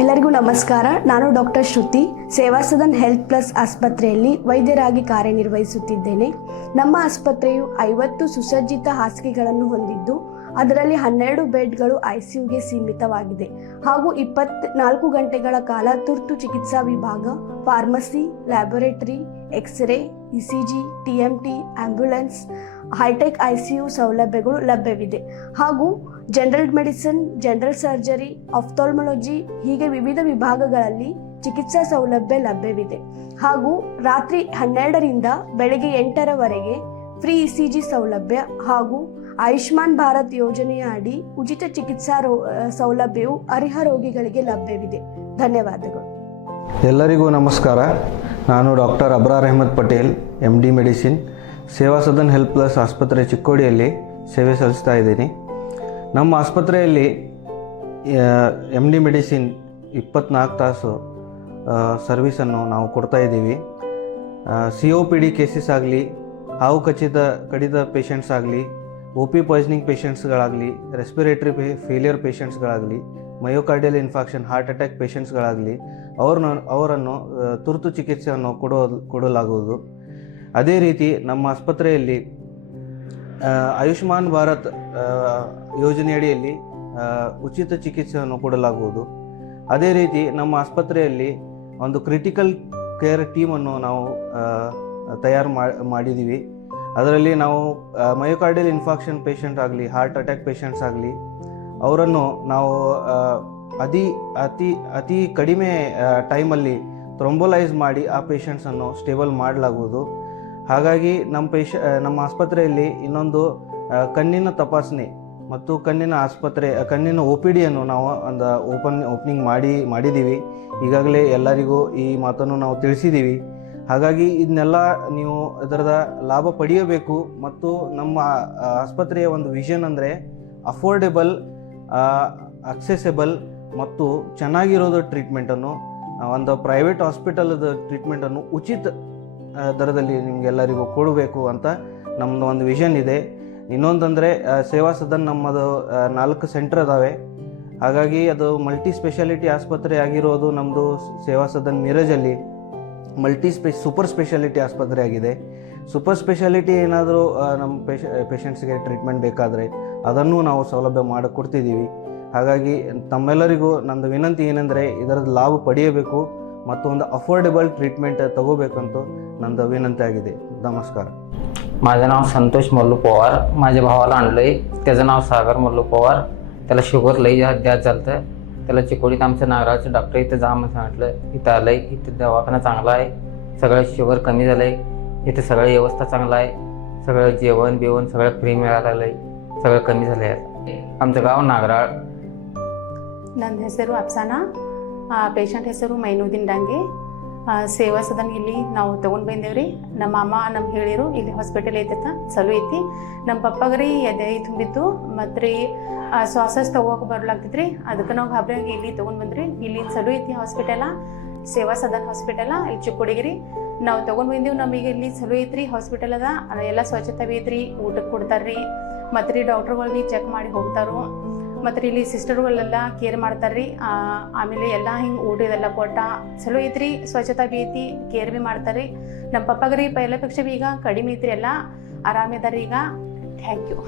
ಎಲ್ಲರಿಗೂ ನಮಸ್ಕಾರ. ನಾನು ಡಾಕ್ಟರ್ ಶ್ರುತಿ, ಸೇವಾ ಸದನ್ ಹೆಲ್ತ್ ಪ್ಲಸ್ ಆಸ್ಪತ್ರೆಯಲ್ಲಿ ವೈದ್ಯರಾಗಿ ಕಾರ್ಯನಿರ್ವಹಿಸುತ್ತಿದ್ದೇನೆ. ನಮ್ಮ ಆಸ್ಪತ್ರೆಯು 50 ಸುಸಜ್ಜಿತ ಹಾಸಿಗೆಗಳನ್ನು ಹೊಂದಿದ್ದು ಅದರಲ್ಲಿ 12 ಬೆಡ್ಗಳು ICUಗೆ ಸೀಮಿತವಾಗಿದೆ ಹಾಗೂ 24 ಗಂಟೆಗಳ ಕಾಲ ತುರ್ತು ಚಿಕಿತ್ಸಾ ವಿಭಾಗ, pharmacy, laboratory, x ray, ECG, TMT, ambulance, hi tech ICU ಸೌಲಭ್ಯಗಳು ಲಭ್ಯವಿದೆ ಹಾಗೂ general medicine, general surgery, ophthalmology ಹೀಗೆ ವಿವಿಧ ವಿಭಾಗಗಳಲ್ಲಿ ಚಿಕಿತ್ಸಾ ಸೌಲಭ್ಯ ಲಭ್ಯವಿದೆ ಹಾಗೂ ರಾತ್ರಿ 12ರಿಂದ ಬೆಳಗ್ಗೆ 8ರವರೆಗೆ ಫ್ರೀ ECG ಸೌಲಭ್ಯ ಹಾಗೂ ಆಯುಷ್ಮಾನ್ ಭಾರತ್ ಯೋಜನೆಯ ಅಡಿ ಉಚಿತ ಚಿಕಿತ್ಸಾ ಸೌಲಭ್ಯವು ಅರ್ಹ ರೋಗಿಗಳಿಗೆ ಲಭ್ಯವಿದೆ. ಧನ್ಯವಾದಗಳು. ಎಲ್ಲರಿಗೂ ನಮಸ್ಕಾರ. ನಾನು doctor Abrar Ahmed Patel, MD medicine, Seva Sadan Health Plus ಆಸ್ಪತ್ರೆ ಚಿಕ್ಕೋಡಿಯಲ್ಲಿ ಸೇವೆ ಸಲ್ಲಿಸ್ತಾ ಇದ್ದೀನಿ. ನಮ್ಮ ಆಸ್ಪತ್ರೆಯಲ್ಲಿ MD ಮೆಡಿಸಿನ್ 24 ತಾಸು ಸರ್ವಿಸನ್ನು ನಾವು ಕೊಡ್ತಾ ಇದ್ದೀವಿ. COPD ಕೇಸಸ್ ಆಗಲಿ, ಹಾವು ಕಡಿದ ಪೇಷಂಟ್ಸ್ ಆಗಲಿ, OP ಪಾಯ್ಸನಿಂಗ್ ಪೇಷಂಟ್ಸ್ಗಳಾಗಲಿ, ರೆಸ್ಪಿರೇಟರಿ ಫೇಲಿಯರ್ ಪೇಷಂಟ್ಸ್ಗಳಾಗಲಿ, ಮಯೋಕಾರ್ಡಿಯಲ್ ಇನ್ಫಾಕ್ಷನ್, ಹಾರ್ಟ್ ಅಟ್ಯಾಕ್ ಪೇಷಂಟ್ಸ್ಗಳಾಗಲಿ ಅವರನ್ನು ತುರ್ತು ಚಿಕಿತ್ಸೆಯನ್ನು ಕೊಡಲಾಗುವುದು. ಅದೇ ರೀತಿ ನಮ್ಮ ಆಸ್ಪತ್ರೆಯಲ್ಲಿ ಆಯುಷ್ಮಾನ್ ಭಾರತ್ ಯೋಜನೆಯಡಿಯಲ್ಲಿ ಉಚಿತ ಚಿಕಿತ್ಸೆಯನ್ನು ಕೊಡಲಾಗುವುದು. ಅದೇ ರೀತಿ ನಮ್ಮ ಆಸ್ಪತ್ರೆಯಲ್ಲಿ ಒಂದು ಕ್ರಿಟಿಕಲ್ ಕೇರ್ ಟೀಮನ್ನು ನಾವು ತಯಾರು ಮಾಡಿದ್ದೀವಿ. ಅದರಲ್ಲಿ ನಾವು ಮಯೋಕಾರ್ಡಿಯಲ್ ಇನ್ಫಾಕ್ಷನ್ ಪೇಷಂಟ್ ಆಗಲಿ, ಹಾರ್ಟ್ ಅಟ್ಯಾಕ್ ಪೇಷಂಟ್ಸ್ ಆಗಲಿ ಅವರನ್ನು ನಾವು ಅತಿ ಕಡಿಮೆ ಟೈಮಲ್ಲಿ ಥ್ರೊಂಬೋಲೈಸ್ ಮಾಡಿ ಆ ಪೇಷಂಟ್ಸನ್ನು ಸ್ಟೇಬಲ್ ಮಾಡಲಾಗುವುದು. ಹಾಗಾಗಿ ನಮ್ಮ ಆಸ್ಪತ್ರೆಯಲ್ಲಿ ಇನ್ನೊಂದು ಕಣ್ಣಿನ ತಪಾಸಣೆ ಮತ್ತು ಕಣ್ಣಿನ OPDಯನ್ನು ನಾವು ಒಂದು ಓಪನಿಂಗ್ ಮಾಡಿದ್ದೀವಿ. ಈಗಾಗಲೇ ಎಲ್ಲರಿಗೂ ಈ ಮಾತನ್ನು ನಾವು ತಿಳಿಸಿದ್ದೀವಿ. ಹಾಗಾಗಿ ಇದನ್ನೆಲ್ಲ ನೀವು ಇದರದ ಲಾಭ ಪಡೆಯಬೇಕು. ಮತ್ತು ನಮ್ಮ ಆಸ್ಪತ್ರೆಯ ಒಂದು ವಿಷನ್ ಅಂದರೆ ಅಫೋರ್ಡೆಬಲ್, ಅಕ್ಸೆಸೆಬಲ್ ಮತ್ತು ಚೆನ್ನಾಗಿರೋದು ಟ್ರೀಟ್ಮೆಂಟನ್ನು, ಒಂದು ಪ್ರೈವೇಟ್ ಹಾಸ್ಪಿಟಲ್ದ ಟ್ರೀಟ್ಮೆಂಟನ್ನು ಉಚಿತ ದರದಲ್ಲಿ ನಿಮಗೆಲ್ಲರಿಗೂ ಕೊಡಬೇಕು ಅಂತ ನಮ್ಮದು ಒಂದು ವಿಷನ್ ಇದೆ. ಇನ್ನೊಂದಂದರೆ ಸೇವಾ ಸದನ್ ನಮ್ಮದು 4 ಸೆಂಟರ್ ಅದಾವೆ. ಹಾಗಾಗಿ ಅದು ಮಲ್ಟಿ ಸ್ಪೆಷಾಲಿಟಿ ಆಸ್ಪತ್ರೆ ಆಗಿರೋದು ನಮ್ಮದು ಸೇವಾ ಸದನ್ ಮಿರಜಲ್ಲಿ ಸೂಪರ್ ಸ್ಪೆಷಾಲಿಟಿ ಆಸ್ಪತ್ರೆ ಆಗಿದೆ. ಸೂಪರ್ ಸ್ಪೆಷಾಲಿಟಿ ಏನಾದರೂ ನಮ್ಮ ಪೇಷಂಟ್ಸ್ಗೆ ಟ್ರೀಟ್ಮೆಂಟ್ ಬೇಕಾದರೆ ಅದನ್ನು ನಾವು ಸೌಲಭ್ಯ ಮಾಡಿಕೊಡ್ತಿದ್ದೀವಿ. ಹಾಗಾಗಿ ತಮ್ಮೆಲ್ಲರಿಗೂ ನಂದು ವಿನಂತಿ ಏನೆಂದರೆ ಇದರದ್ದು ಲಾಭ ಪಡೆಯಬೇಕು ಮತ್ತು ಒಂದು अफोर्डेबल ट्रीटमेंट तगोಬೇಕಂತ ನಂದು विनंती ಆಗಿದೆ. नमस्कार. माझं नाव संतोष मल्लू पवार. माझ्या भावाला आणलंय, त्याचं नाव सागर मल्लू पवार. त्याला शुगर लई द्यायचं झालं. त्याला चिकोडीत आमच्या नागराचं डॉक्टर इथं जा म्हणून सांगितलं. इथं आलंय. इथं दवाखाना चांगला आहे. सगळं शुगर कमी झालं आहे. इथं सगळं व्यवस्था चांगला आहे. सगळं जेवण बिवण सगळं फ्री मिळायला लागलं आहे. सगळं कमी झालं आहे. आमचं गाव नागराळ. ನನ್ನ ಹೆಸರು ಅಪ್ಸಾನಾ. ಪೇಷಂಟ್ ಹೆಸರು ಮೈನುದ್ದೀನ್ ಡಾಂಗೆ. ಸೇವಾ ಸದನ್ ಇಲ್ಲಿ ನಾವು ತೊಗೊಂಡು ಬಂದೇವ್ರಿ. ನಮ್ಮ ಅಮ್ಮ ನಮ್ಗೆ ಹೇಳಿರು ಇಲ್ಲಿ ಹಾಸ್ಪಿಟಲ್ ಐತೈತ, ಚಲೋ ಐತಿ. ನಮ್ಮ ಪಪ್ಪಗ್ರಿ ಎದೆ ತುಂಬಿತ್ತು ಮತ್ತು ರೀ ಶ್ವಾಸ ತಗೋಕೆ ಬರ್ಲಾಗ್ತಿದ್ರಿ. ಅದಕ್ಕೆ ನಾವು ಗಾಬರಿಯಾಗಿ ಇಲ್ಲಿ ತೊಗೊಂಡು ಬಂದ್ರಿ. ಇಲ್ಲಿ ಚಲೋ ಐತಿ ಹಾಸ್ಪಿಟಲ, ಸೇವಾ ಸದನ್ ಹಾಸ್ಪಿಟಲ ಇಲ್ಲಿ ಚಿಕ್ಕೋಡಿಗೆ ನಾವು ತೊಗೊಂಡು ಬಂದೀವಿ. ನಮಗೆ ಇಲ್ಲಿ ಚಲೋ ಐತ್ರಿ ಹಾಸ್ಪಿಟಲ್ ಅದ. ಎಲ್ಲ ಸ್ವಚ್ಛತೆ ಐತ್ರಿ, ಊಟಕ್ಕೆ ಕೊಡ್ತಾರ್ರಿ ಮತ್ತು ರೀ ಡಾಕ್ಟ್ರುಗಳು ಭೀ ಚೆಕ್ ಮಾಡಿ ಹೋಗ್ತಾರು. ಮತ್ತು ಇಲ್ಲಿ ಸಿಸ್ಟರ್ಗಳೆಲ್ಲ ಕೇರ್ ಮಾಡ್ತಾರೆ. ಆಮೇಲೆ ಎಲ್ಲ ಹಿಂಗೆ ಊಟದೆಲ್ಲ ಕೊಟ್ಟ ಚಲೋ ಐತ್ರಿ. ಸ್ವಚ್ಛತೆ ಭೀ ಐತಿ, ಕೇರ್ ಭೀ ಮಾಡ್ತಾರೆ. ನಮ್ಮ ಪಪ್ಪಗ್ರಿ ಪೈಲಪಕ್ಷ ಭೀ ಈಗ ಕಡಿಮೆ ಐತ್ರಿ, ಎಲ್ಲ ಆರಾಮಿದಾರೆ ಈಗ. Thank you.